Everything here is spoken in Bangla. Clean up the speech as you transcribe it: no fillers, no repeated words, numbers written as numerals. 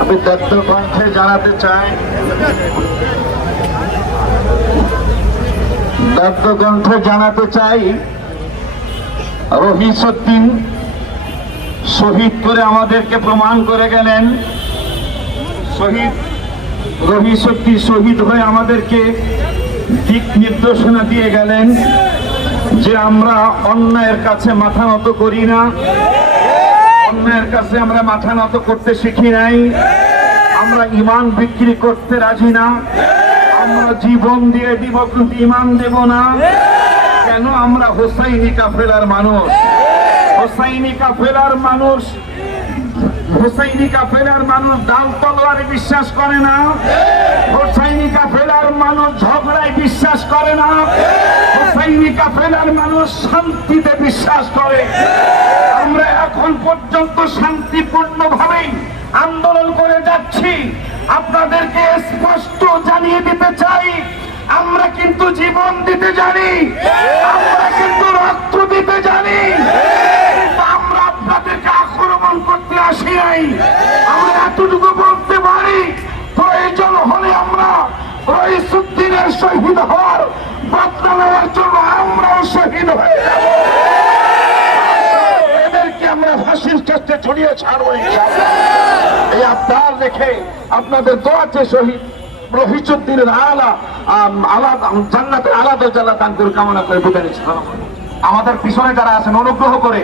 আমি দত্ত কণ্ঠে জানাতে চাই, রহিসউদ্দিন শহীদ করে আমাদেরকে প্রমাণ করে গেলেন। রহিসউদ্দিন শহীদ হয়ে আমাদেরকে দিক নির্দেশনা দিয়ে গেলেন যে আমরা অন্যায়ের কাছে মাথা নত করি না, অন্যায়ের কাছে আমরা মাথা নত করতে শিখি নাই, আমরা ঈমান বিক্রি করতে রাজি না, আমরা জীবন দিয়ে দিব কিন্তু ঈমান দেব না। কেন? আমরা হোসাইনি কাফেলার মানুষ। হোসাইনি কাফেলার মানুষ ডাল তলোয়ারে বিশ্বাস করে না। হোসাইনি কাফেলার মানুষ ঝগড়ায় বিশ্বাস করে না। হোসাইনি কাফেলার মানুষ শান্তিতে বিশ্বাস করে। আমরা এখন পর্যন্ত শান্তিপূর্ণভাবে আন্দোলন করে যাচ্ছি। আপনাদেরকে স্পষ্ট জানিয়ে দিতে চাই, আমরা কিন্তু জীবন দিতে জানি, আমরা কিন্তু রক্ত দিতে জানি। আমরা আপনাদেরকে আক্রমণ করতে আসি নাই। আমরা এতটুকু বলতে পারি, প্রয়োজন হলে আমরা রহিসউদ্দিনের শহীদ হওয়ার বদলা নেওয়ার জন্য আমরাও শহীদ হয়ে যাব। এদেরকে আমরা ফাঁসির কাছে ঝুলিয়ে ছাড়বো ইনশাআল্লাহ। এই আবদার রেখে আপনাদের দোয়াতে শহীদ রহিসউদ্দিনের জান্নাতের আলা দরজা দান করে কামনা করে বিদায় নিচ্ছি। আমাদের পিছনে যারা আছেন অনুগ্রহ করে